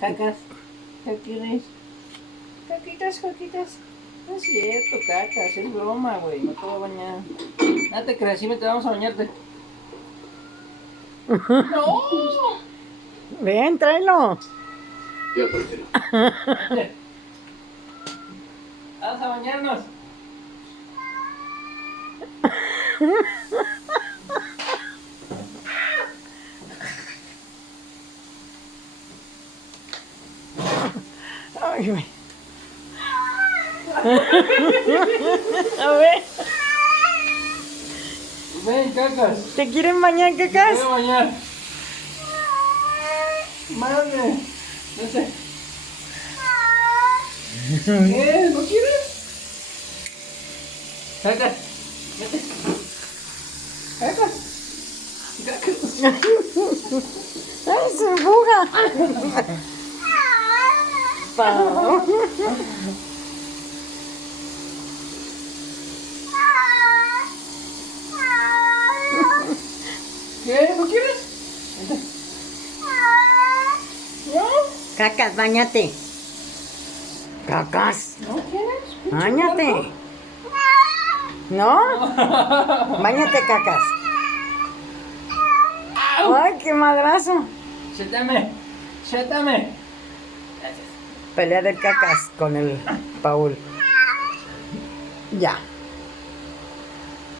Cacas. ¿Qué quieres? Caquitas, caquitas. No es cierto, cacas. Es broma, güey. No te voy a bañar. No te creas, sí me te vamos a bañarte. ¡No! Ven, tráelo. Vente. Vamos a bañarnos. Ay, güey. A ver, Ven, cacas. ¿te quieren bañar, Me cacas? voy a bañar. Madre. Vente. ¿Qué? ¿No quieres? Cacas. Vete. Cacas. Cacas. ¡Ay, se enfuga! Pau. ¿Qué? ¿No quieres? Vente. ¿No? Cacas, bañate. Cacas, ¿No quieres? Pinche bañate. ¿No? puerco. Bañate, cacas. ¡Ay, qué madrazo! Suéltame. Suéltame. Pelea del cacas con el Paul. Ya.